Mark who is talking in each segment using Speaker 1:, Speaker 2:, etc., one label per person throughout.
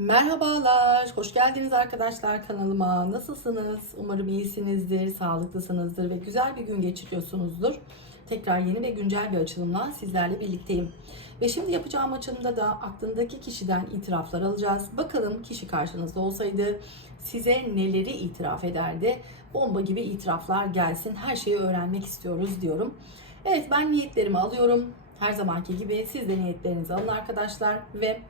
Speaker 1: Merhabalar, hoş geldiniz arkadaşlar kanalıma. Nasılsınız? Umarım iyisinizdir, sağlıklısınızdır ve güzel bir gün geçiriyorsunuzdur. Tekrar yeni ve güncel bir açılımla sizlerle birlikteyim. Ve şimdi yapacağım açılımda da aklındaki kişiden itiraflar alacağız. Bakalım kişi karşınızda olsaydı size neleri itiraf ederdi? Bomba gibi itiraflar gelsin. Her şeyi öğrenmek istiyoruz diyorum. Evet ben niyetlerimi alıyorum. Her zamanki gibi siz de niyetlerinizi alın arkadaşlar ve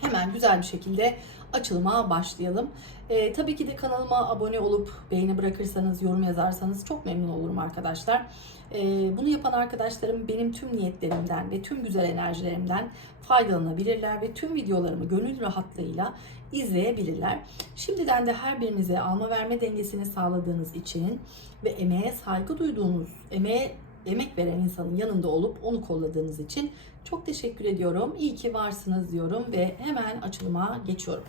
Speaker 1: hemen güzel bir şekilde açılıma başlayalım. Ee, tabii ki de kanalıma abone olup beğeni bırakırsanız, yorum yazarsanız çok memnun olurum arkadaşlar. Ee, bunu yapan arkadaşlarım benim tüm niyetlerimden ve tüm güzel enerjilerimden faydalanabilirler ve tüm videolarımı gönül rahatlığıyla izleyebilirler. Şimdiden de her birinize alma verme dengesini sağladığınız için ve emeğe saygı duyduğunuz, emeğe emek veren insanın yanında olup onu kolladığınız için çok teşekkür ediyorum. İyi ki varsınız diyorum ve hemen açılıma geçiyorum.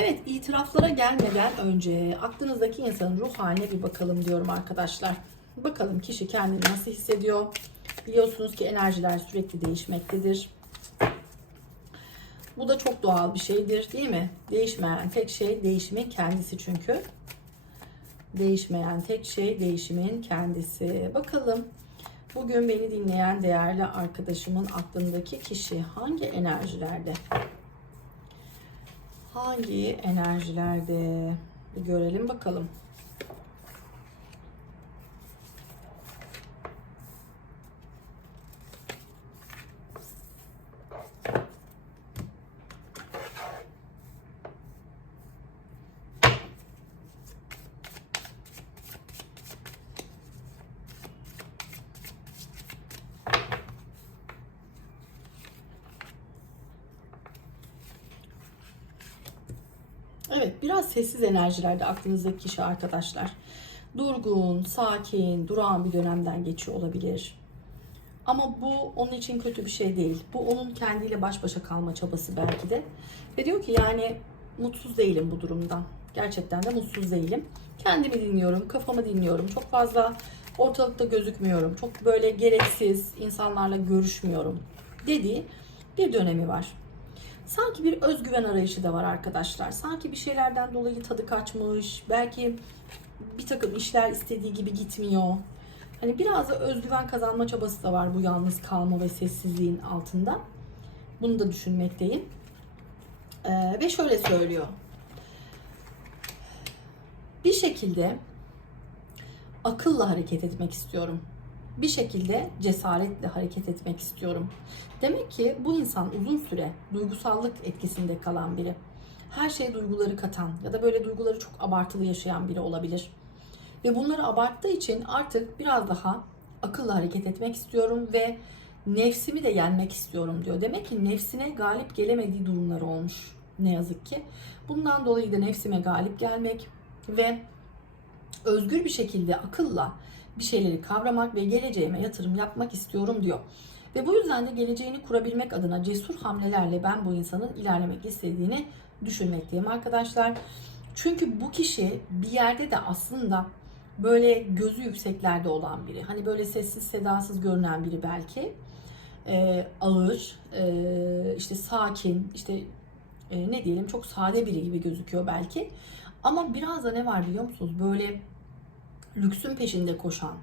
Speaker 1: Evet, itiraflara gelmeden önce aklınızdaki insanın ruh haline bir bakalım diyorum arkadaşlar. Bakalım kişi kendini nasıl hissediyor? Biliyorsunuz ki enerjiler sürekli değişmektedir. Bu da çok doğal bir şeydir değil mi? Değişmeyen tek şey değişimin kendisi çünkü. Değişmeyen tek şey değişimin kendisi. Bakalım bugün beni dinleyen değerli arkadaşımın aklındaki kişi hangi enerjilerde? Hangi enerjilerde? Bir görelim bakalım. Evet, biraz sessiz enerjilerde aklınızdaki kişi arkadaşlar. Durgun, sakin, durağan bir dönemden geçiyor olabilir. Ama bu onun için kötü bir şey değil. Bu onun kendiyle baş başa kalma çabası belki de. Ve diyor ki yani mutsuz değilim bu durumdan. Gerçekten de mutsuz değilim. Kendimi dinliyorum, kafamı dinliyorum. Çok fazla ortalıkta gözükmüyorum. Çok böyle gereksiz insanlarla görüşmüyorum dediği bir dönemi var. Sanki bir özgüven arayışı da var arkadaşlar. Sanki bir şeylerden dolayı tadı kaçmış. Belki bir takım işler istediği gibi gitmiyor. Hani biraz da özgüven kazanma çabası da var bu yalnız kalma ve sessizliğin altında. Bunu da düşünmekteyim. Ee, ve şöyle söylüyor. Bir şekilde akılla hareket etmek istiyorum. Bir şekilde cesaretle hareket etmek istiyorum. Demek ki bu insan uzun süre duygusallık etkisinde kalan biri. Her şeye duyguları katan ya da böyle duyguları çok abartılı yaşayan biri olabilir. Ve bunları abarttığı için artık biraz daha akılla hareket etmek istiyorum ve nefsimi de yenmek istiyorum diyor. Demek ki nefsine galip gelemediği durumlar olmuş ne yazık ki. Bundan dolayı da nefsime galip gelmek ve özgür bir şekilde akılla bir şeyleri kavramak ve geleceğime yatırım yapmak istiyorum diyor. Ve bu yüzden de geleceğini kurabilmek adına cesur hamlelerle ben bu insanın ilerlemek istediğini düşünmekteyim arkadaşlar. Çünkü bu kişi bir yerde de aslında böyle gözü yükseklerde olan biri. Hani böyle sessiz sedasız görünen biri belki. Ee, ağır, e, işte sakin, işte e, ne diyelim çok sade biri gibi gözüküyor belki. Ama biraz da ne var biliyor musunuz? Böyle lüksün peşinde koşan,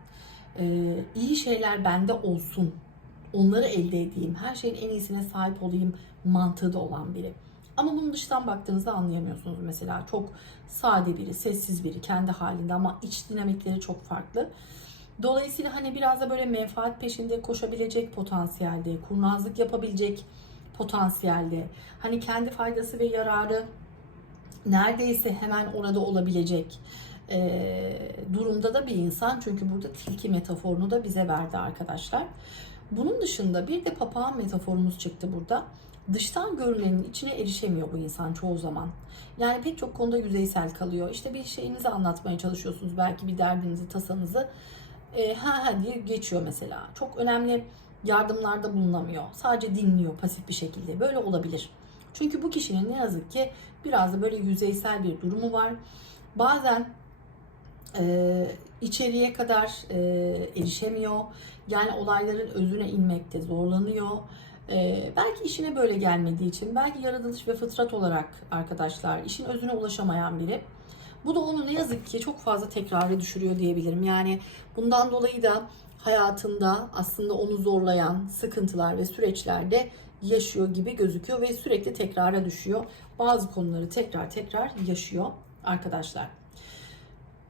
Speaker 1: e, iyi şeyler bende olsun, onları elde edeyim, her şeyin en iyisine sahip olayım mantığı da olan biri. Ama bunun dıştan baktığınızda anlayamıyorsunuz mesela. Çok sade biri, sessiz biri, kendi halinde ama iç dinamikleri çok farklı. Dolayısıyla hani biraz da böyle menfaat peşinde koşabilecek potansiyelde, kurnazlık yapabilecek potansiyelde, hani kendi faydası ve yararı neredeyse hemen orada olabilecek e, durumda da bir insan. Çünkü burada tilki metaforunu da bize verdi arkadaşlar. Bunun dışında bir de papağan metaforumuz çıktı burada. Dıştan görünenin içine erişemiyor bu insan çoğu zaman. Yani pek çok konuda yüzeysel kalıyor. İşte bir şeyinizi anlatmaya çalışıyorsunuz. Belki bir derdinizi, tasanızı. E, ha ha diye geçiyor mesela. Çok önemli yardımlarda bulunamıyor. Sadece dinliyor pasif bir şekilde. Böyle olabilir. Çünkü bu kişinin ne yazık ki biraz da böyle yüzeysel bir durumu var. Bazen e, içeriye kadar e, erişemiyor. Yani olayların özüne inmekte zorlanıyor. Ee, belki işine böyle gelmediği için, belki yaratılış ve fıtrat olarak arkadaşlar işin özüne ulaşamayan biri. Bu da onu ne yazık ki çok fazla tekrara düşürüyor diyebilirim. Yani bundan dolayı da hayatında aslında onu zorlayan sıkıntılar ve süreçlerde yaşıyor gibi gözüküyor ve sürekli tekrara düşüyor. Bazı konuları tekrar tekrar yaşıyor arkadaşlar.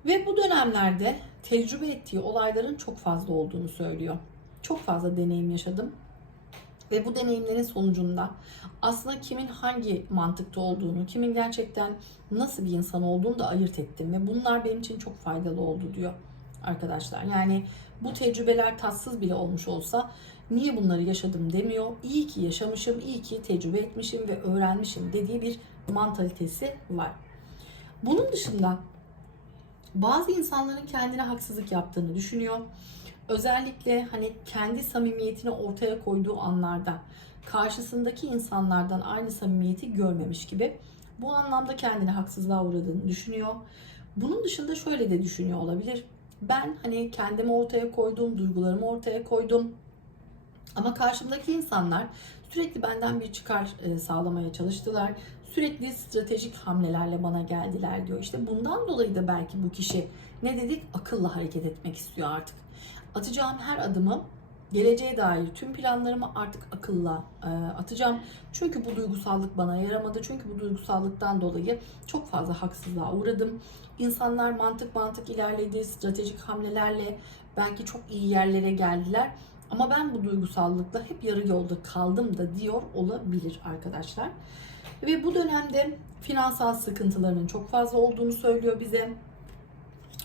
Speaker 1: Ve bu dönemlerde tecrübe ettiği olayların çok fazla olduğunu söylüyor. Çok fazla deneyim yaşadım. Ve bu deneyimlerin sonucunda aslında kimin hangi mantıkta olduğunu, kimin gerçekten nasıl bir insan olduğunu da ayırt ettim. Ve bunlar benim için çok faydalı oldu diyor arkadaşlar. Yani bu tecrübeler tatsız bile olmuş olsa niye bunları yaşadım demiyor. İyi ki yaşamışım, iyi ki tecrübe etmişim ve öğrenmişim dediği bir mantalitesi var. Bunun dışında bazı insanların kendine haksızlık yaptığını düşünüyor. Özellikle hani kendi samimiyetini ortaya koyduğu anlarda karşısındaki insanlardan aynı samimiyeti görmemiş gibi bu anlamda kendine haksızlığa uğradığını düşünüyor. Bunun dışında şöyle de düşünüyor olabilir. Ben hani kendimi ortaya koydum, duygularımı ortaya koydum. Ama karşımdaki insanlar sürekli benden bir çıkar e, sağlamaya çalıştılar. Sürekli stratejik hamlelerle bana geldiler diyor. İşte bundan dolayı da belki bu kişi ne dedik akılla hareket etmek istiyor artık. Atacağım her adımı geleceğe dair tüm planlarımı artık akılla e, atacağım. Çünkü bu duygusallık bana yaramadı. Çünkü bu duygusallıktan dolayı çok fazla haksızlığa uğradım. İnsanlar mantık mantık ilerledi, stratejik hamlelerle belki çok iyi yerlere geldiler. Ama ben bu duygusallıkla hep yarı yolda kaldım da diyor olabilir arkadaşlar. Ve bu dönemde finansal sıkıntılarının çok fazla olduğunu söylüyor bize.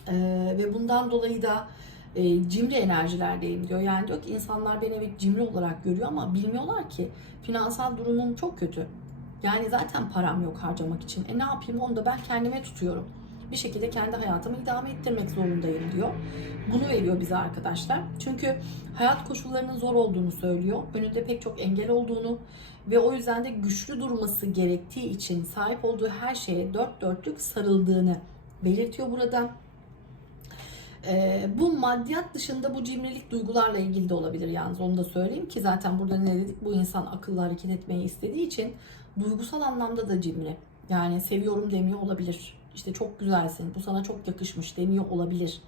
Speaker 1: Ee, ve bundan dolayı da e, cimri enerjilerdeyim diyor. Yani diyor ki insanlar beni evet cimri olarak görüyor ama bilmiyorlar ki finansal durumum çok kötü. Yani zaten param yok harcamak için. E ne yapayım onu da ben kendime tutuyorum. Bir şekilde kendi hayatımı idame ettirmek zorundayım diyor. Bunu veriyor bize arkadaşlar. Çünkü hayat koşullarının zor olduğunu söylüyor. Önünde pek çok engel olduğunu ve o yüzden de güçlü durması gerektiği için sahip olduğu her şeye dört dörtlük sarıldığını belirtiyor burada. Ee, bu maddiyat dışında bu cimrilik duygularla ilgili de olabilir yalnız onu da söyleyeyim ki zaten burada ne dedik bu insan akıllı hareket etmeyi istediği için duygusal anlamda da cimri. Yani seviyorum demiyor olabilir. İşte çok güzelsin bu sana çok yakışmış demiyor olabilir.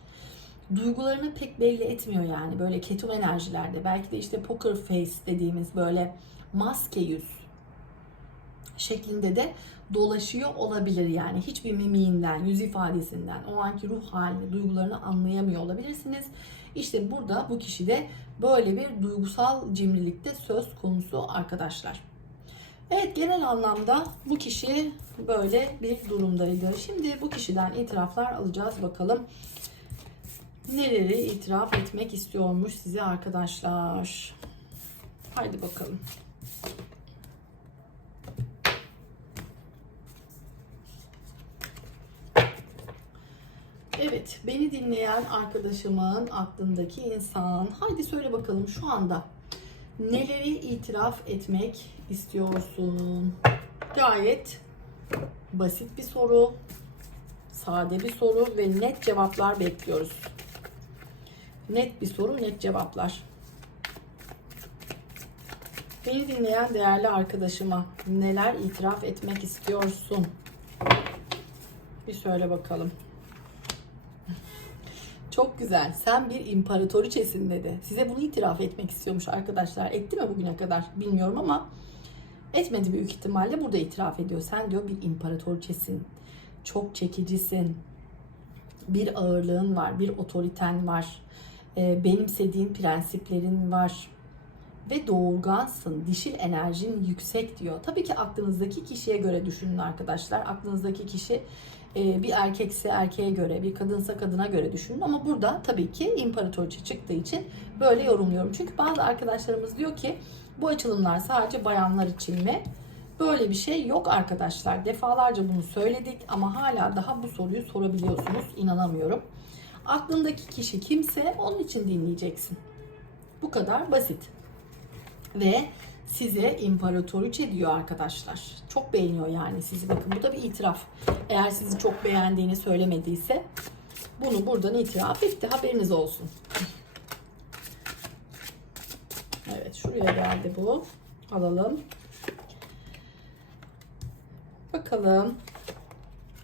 Speaker 1: Duygularını pek belli etmiyor yani böyle ketum enerjilerde belki de işte poker face dediğimiz böyle maske yüz şeklinde de dolaşıyor olabilir yani hiçbir mimiğinden, yüz ifadesinden, o anki ruh halini, duygularını anlayamıyor olabilirsiniz. İşte burada bu kişi de böyle bir duygusal cimrilikte söz konusu arkadaşlar. Evet genel anlamda bu kişi böyle bir durumdaydı. Şimdi bu kişiden itiraflar alacağız bakalım. Neleri itiraf etmek istiyormuş size arkadaşlar. Haydi bakalım. Evet, beni dinleyen arkadaşımın aklındaki insan. Haydi söyle bakalım şu anda neleri itiraf etmek istiyorsun? Gayet basit bir soru, sade bir soru ve net cevaplar bekliyoruz. Net bir soru, net cevaplar. Beni dinleyen değerli arkadaşıma neler itiraf etmek istiyorsun? Bir söyle bakalım. Çok güzel. Sen bir imparatoriçesin dedi. Size bunu itiraf etmek istiyormuş arkadaşlar. Etti mi bugüne kadar bilmiyorum ama etmedi büyük ihtimalle burada itiraf ediyor. Sen diyor bir imparatoriçesin. Çok çekicisin. Bir ağırlığın var, bir otoriten var. Ee, benimsediğin prensiplerin var ve doğurgansın. Dişil enerjin yüksek diyor. Tabii ki aklınızdaki kişiye göre düşünün arkadaşlar. Aklınızdaki kişi bir erkekse erkeğe göre, bir kadınsa kadına göre düşünün. Ama burada tabii ki imparatoriçe çıktığı için böyle yorumluyorum. Çünkü bazı arkadaşlarımız diyor ki bu açılımlar sadece bayanlar için mi? Böyle bir şey yok arkadaşlar. Defalarca bunu söyledik ama hala daha bu soruyu sorabiliyorsunuz. İnanamıyorum. Aklındaki kişi kimse onun için dinleyeceksin. Bu kadar basit. Ve size imparatoriçe diyor arkadaşlar. Çok beğeniyor yani sizi. Bakın bu da bir itiraf. Eğer sizi çok beğendiğini söylemediyse bunu buradan itiraf etti. Haberiniz olsun. Evet şuraya geldi bu. alalım. Bakalım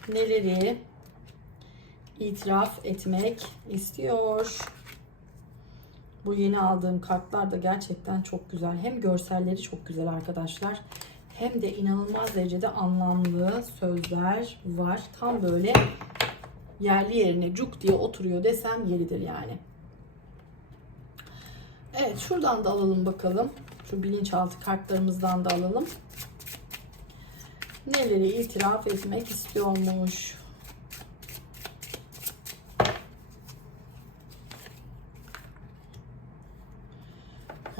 Speaker 1: neleri itiraf etmek istiyor. Bu yeni aldığım kartlar da gerçekten çok güzel. Hem görselleri çok güzel arkadaşlar. Hem de inanılmaz derecede anlamlı sözler var. Tam böyle yerli yerine cuk diye oturuyor desem yeridir yani. Evet şuradan da alalım bakalım. Şu bilinçaltı kartlarımızdan da alalım. Neleri itiraf etmek istiyormuş?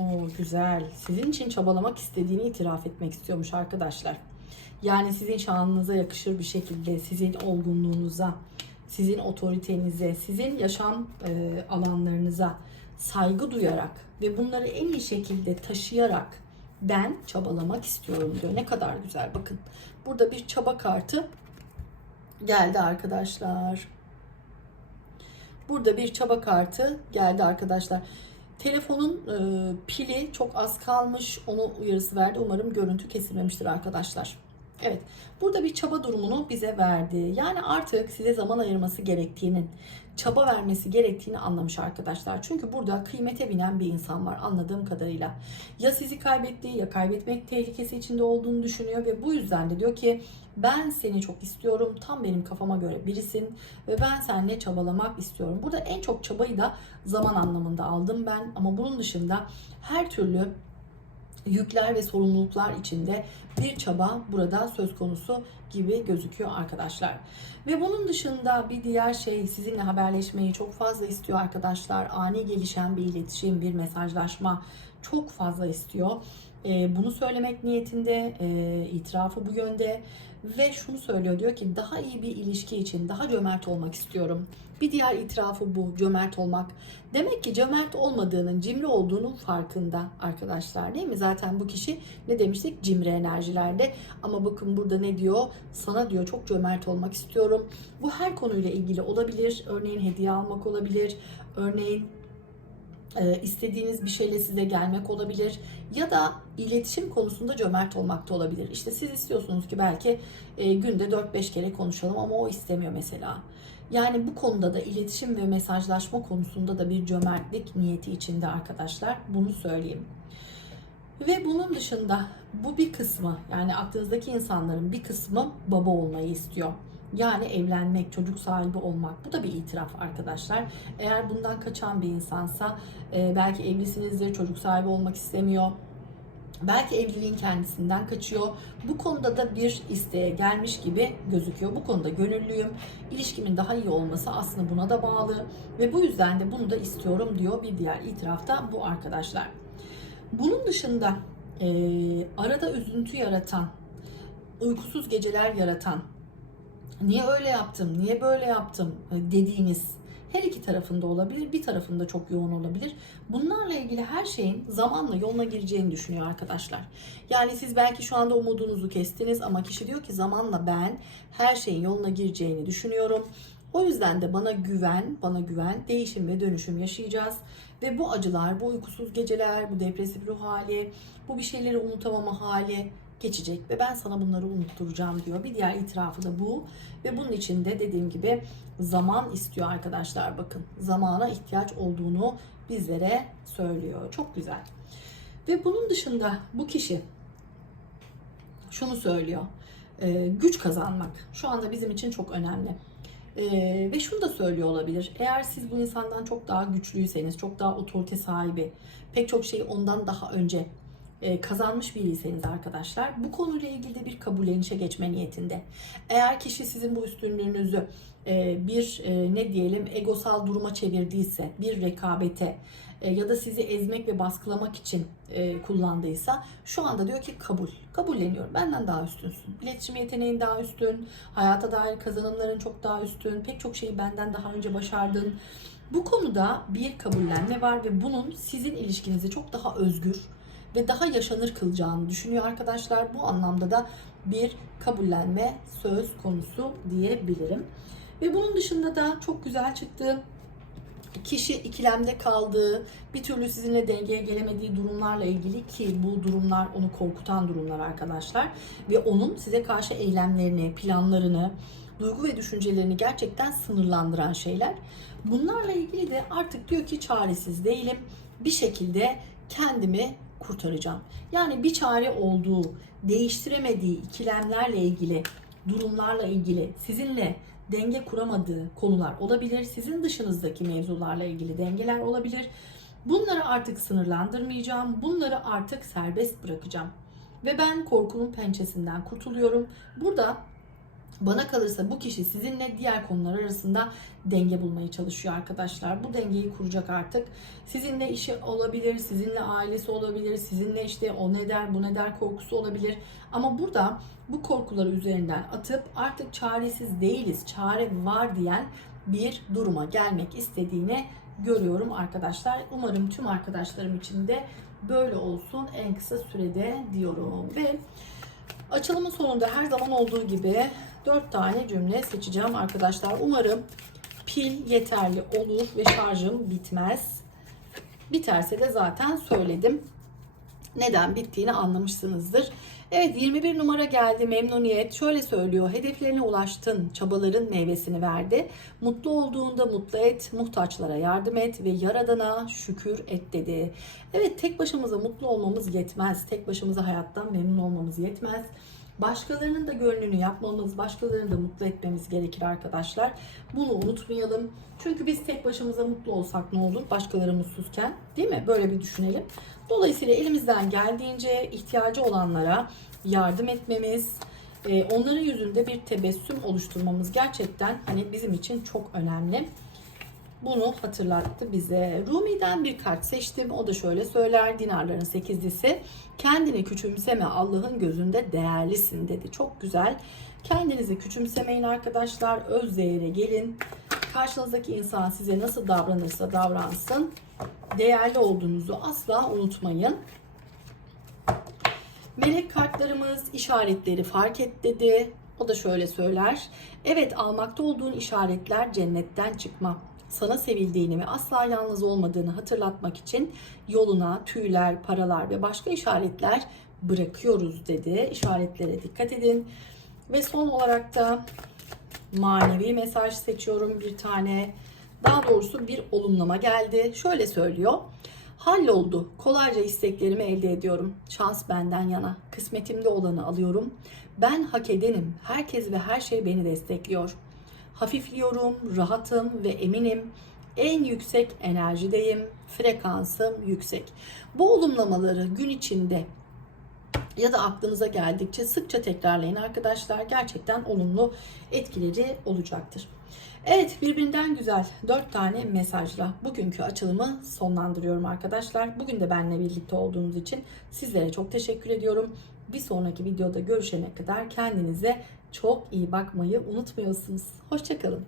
Speaker 1: Oo güzel. Sizin için çabalamak istediğini itiraf etmek istiyormuş arkadaşlar. Yani sizin şanınıza yakışır bir şekilde, sizin olgunluğunuza, sizin otoritenize, sizin yaşam e, alanlarınıza saygı duyarak ve bunları en iyi şekilde taşıyarak ben çabalamak istiyorum diyor. Ne kadar güzel bakın. Burada bir çaba kartı geldi arkadaşlar. Burada bir çaba kartı geldi arkadaşlar. Telefonun e, pili çok az kalmış. Onu uyarısı verdi. Umarım görüntü kesilmemiştir arkadaşlar. Evet. Burada bir çaba durumunu bize verdi. Yani artık size zaman ayırması gerektiğinin, çaba vermesi gerektiğini anlamış arkadaşlar. Çünkü burada kıymete binen bir insan var anladığım kadarıyla. Ya sizi kaybetti ya kaybetmek tehlikesi içinde olduğunu düşünüyor ve bu yüzden de diyor ki ben seni çok istiyorum. Tam benim kafama göre birisin ve ben seninle çabalamak istiyorum. Burada en çok çabayı da zaman anlamında aldım ben ama bunun dışında her türlü yükler ve sorumluluklar içinde bir çaba burada söz konusu gibi gözüküyor arkadaşlar. Ve bunun dışında bir diğer şey sizinle haberleşmeyi çok fazla istiyor arkadaşlar. Ani gelişen bir iletişim, bir mesajlaşma çok fazla istiyor. Ee, bunu söylemek niyetinde, e, itirafı bu yönde ve şunu söylüyor diyor ki daha iyi bir ilişki için daha cömert olmak istiyorum. Bir diğer itirafı bu cömert olmak. Demek ki cömert olmadığının cimri olduğunun farkında arkadaşlar değil mi? Zaten bu kişi ne demiştik? Cimri enerjilerde. Ama bakın burada ne diyor? Sana diyor çok cömert olmak istiyorum. Bu her konuyla ilgili olabilir. Örneğin hediye almak olabilir. Örneğin e, istediğiniz bir şeyle size gelmek olabilir ya da iletişim konusunda cömert olmak da olabilir. İşte siz istiyorsunuz ki belki e, günde 4-5 kere konuşalım ama o istemiyor mesela. Yani bu konuda da iletişim ve mesajlaşma konusunda da bir cömertlik niyeti içinde arkadaşlar. Bunu söyleyeyim. Ve bunun dışında bu bir kısmı yani aklınızdaki insanların bir kısmı baba olmayı istiyor. Yani evlenmek, çocuk sahibi olmak. Bu da bir itiraf arkadaşlar. Eğer bundan kaçan bir insansa e, belki evlisinizdir, çocuk sahibi olmak istemiyor. Belki evliliğin kendisinden kaçıyor. Bu konuda da bir isteğe gelmiş gibi gözüküyor. Bu konuda gönüllüyüm. İlişkimin daha iyi olması aslında buna da bağlı. Ve bu yüzden de bunu da istiyorum diyor bir diğer itirafta bu arkadaşlar. Bunun dışında e, arada üzüntü yaratan, uykusuz geceler yaratan, niye öyle yaptım, niye böyle yaptım e, dediğiniz her iki tarafında olabilir, bir tarafında çok yoğun olabilir. Bunlarla ilgili her şeyin zamanla yoluna gireceğini düşünüyor arkadaşlar. Yani siz belki şu anda umudunuzu kestiniz ama kişi diyor ki zamanla ben her şeyin yoluna gireceğini düşünüyorum. O yüzden de bana güven, bana güven, değişim ve dönüşüm yaşayacağız. Ve bu acılar, bu uykusuz geceler, bu depresif ruh hali, bu bir şeyleri unutamama hali geçecek ve ben sana bunları unutturacağım diyor. Bir diğer itirafı da bu ve bunun için de dediğim gibi zaman istiyor arkadaşlar bakın. Zamana ihtiyaç olduğunu bizlere söylüyor. Çok güzel. Ve bunun dışında bu kişi şunu söylüyor. Ee, güç kazanmak şu anda bizim için çok önemli. Ee, ve şunu da söylüyor olabilir. Eğer siz bu insandan çok daha güçlüyseniz, çok daha otorite sahibi, pek çok şeyi ondan daha önce kazanmış biriyseniz arkadaşlar bu konuyla ilgili de bir kabullenişe geçme niyetinde. Eğer kişi sizin bu üstünlüğünüzü e, bir e, ne diyelim egosal duruma çevirdiyse, bir rekabete ya da sizi ezmek ve baskılamak için kullandıysa şu anda diyor ki kabul. Kabulleniyorum. Benden daha üstünsün. İletişim yeteneğin daha üstün. Hayata dair kazanımların çok daha üstün. Pek çok şeyi benden daha önce başardın. Bu konuda bir kabullenme var ve bunun sizin ilişkinizi çok daha özgür, ve daha yaşanır kılacağını düşünüyor arkadaşlar. Bu anlamda da bir kabullenme söz konusu diyebilirim. Ve bunun dışında da çok güzel çıktı. kişi ikilemde kaldığı, bir türlü sizinle dengeye gelemediği durumlarla ilgili ki bu durumlar onu korkutan durumlar arkadaşlar ve onun size karşı eylemlerini, planlarını, duygu ve düşüncelerini gerçekten sınırlandıran şeyler. Bunlarla ilgili de artık diyor ki çaresiz değilim. Bir şekilde kendimi kurtaracağım. Yani bir çare olduğu, değiştiremediği ikilemlerle ilgili, durumlarla ilgili sizinle denge kuramadığı konular olabilir. Sizin dışınızdaki mevzularla ilgili dengeler olabilir. Bunları artık sınırlandırmayacağım. Bunları artık serbest bırakacağım. Ve ben korkunun pençesinden kurtuluyorum. Burada bana kalırsa bu kişi sizinle diğer konular arasında denge bulmaya çalışıyor arkadaşlar. Bu dengeyi kuracak artık. Sizinle işi olabilir, sizinle ailesi olabilir, sizinle işte o ne der bu ne der korkusu olabilir. Ama burada bu korkuları üzerinden atıp artık çaresiz değiliz, çare var diyen bir duruma gelmek istediğini görüyorum arkadaşlar. Umarım tüm arkadaşlarım için de böyle olsun en kısa sürede diyorum. Ve açılımın sonunda her zaman olduğu gibi 4 tane cümle seçeceğim arkadaşlar. Umarım pil yeterli olur ve şarjım bitmez. Biterse de zaten söyledim. Neden bittiğini anlamışsınızdır. Evet 21 numara geldi memnuniyet. Şöyle söylüyor. Hedeflerine ulaştın. Çabaların meyvesini verdi. Mutlu olduğunda mutlu et. Muhtaçlara yardım et ve yaradana şükür et dedi. Evet tek başımıza mutlu olmamız yetmez. Tek başımıza hayattan memnun olmamız yetmez. Başkalarının da gönlünü yapmamız, başkalarını da mutlu etmemiz gerekir arkadaşlar. Bunu unutmayalım. Çünkü biz tek başımıza mutlu olsak ne olur? Başkaları mutsuzken değil mi? Böyle bir düşünelim. Dolayısıyla elimizden geldiğince ihtiyacı olanlara yardım etmemiz, e, onların yüzünde bir tebessüm oluşturmamız gerçekten hani bizim için çok önemli. Bunu hatırlattı bize. Rumi'den bir kart seçtim. O da şöyle söyler. Dinarların sekizlisi. Kendini küçümseme Allah'ın gözünde değerlisin dedi. Çok güzel. Kendinizi küçümsemeyin arkadaşlar. Öz değere gelin. Karşınızdaki insan size nasıl davranırsa davransın. Değerli olduğunuzu asla unutmayın. Melek kartlarımız işaretleri fark et dedi. O da şöyle söyler. Evet almakta olduğun işaretler cennetten çıkma. Sana sevildiğini ve asla yalnız olmadığını hatırlatmak için yoluna tüyler, paralar ve başka işaretler bırakıyoruz dedi. İşaretlere dikkat edin. Ve son olarak da manevi mesaj seçiyorum bir tane. Daha doğrusu bir olumlama geldi. Şöyle söylüyor. Halloldu. Kolayca isteklerimi elde ediyorum. Şans benden yana. Kısmetimde olanı alıyorum. Ben hak edenim. Herkes ve her şey beni destekliyor. Hafifliyorum, rahatım ve eminim. En yüksek enerjideyim. Frekansım yüksek. Bu olumlamaları gün içinde ya da aklınıza geldikçe sıkça tekrarlayın arkadaşlar. Gerçekten olumlu etkileri olacaktır. Evet birbirinden güzel 4 tane mesajla bugünkü açılımı sonlandırıyorum arkadaşlar. Bugün de benimle birlikte olduğunuz için sizlere çok teşekkür ediyorum. Bir sonraki videoda görüşene kadar kendinize çok iyi bakmayı unutmuyorsunuz. Hoşçakalın.